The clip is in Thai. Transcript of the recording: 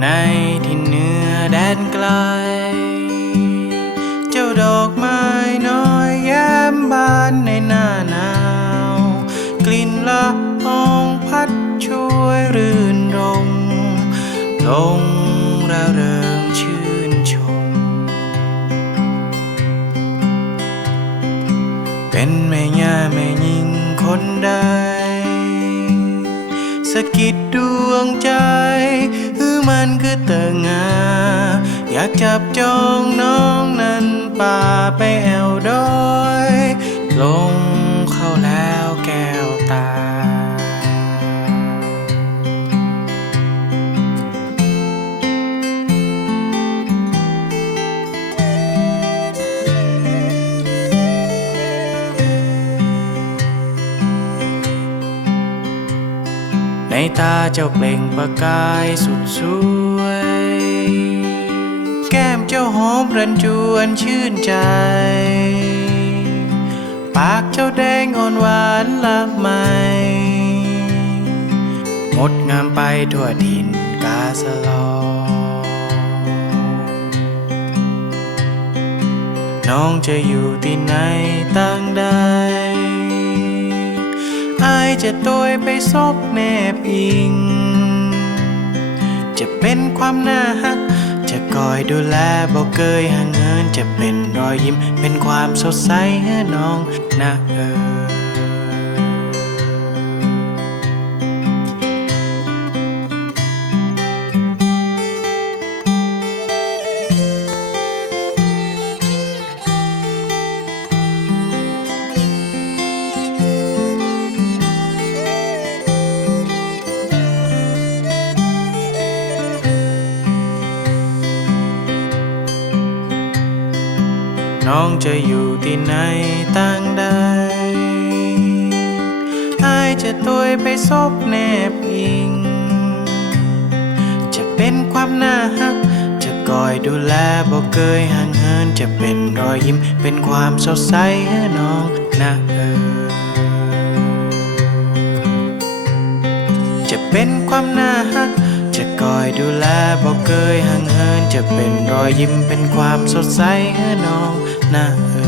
ในที่เหนือแดนไกล เจ้าดอกไม้น้อยแย้มบานในหน้าหนาว กลิ่นละอองพัดช่วยรื่นรมลงระเริงชื่นชม เป็นแม่ย่าแม่ยิงคนใดสะกิดดวงใจ มันคือเตงา อยากจับจองน้องนั้นป่าไปแอ ตาเจ้าเปล่งประกายสุดสวย แก้มเจ้าหอมรันจวนชื่นใจ ปากเจ้าแดงอ่อนหวานละไมงดงามไปทั่วดินกาสลองน้องจะอยู่ที่ไหนตั้งใด จะตัวไปซบแนบอิง จะเป็นความน่าฮัก จะคอยดูแลบอกเกยห่างเหินจะเป็นรอยยิ้ม เป็นความสดใสให้น้องนะเออ น้องจะอยู่ที่ไหนตั้งใดอายจะตัวไปซบแนบอิง จะเป็นความน่าฮัก จะคอยดูแลบอกเกยห่างเหิน จะเป็นรอยยิ้ม เป็นความสดใสให้น้องนะเออจะเป็นความน่าฮัก จะคอยดูแลบอกเกยห่างเหินจะเป็นรอยยิ้มเป็นความสดใสให้น้องนะเอ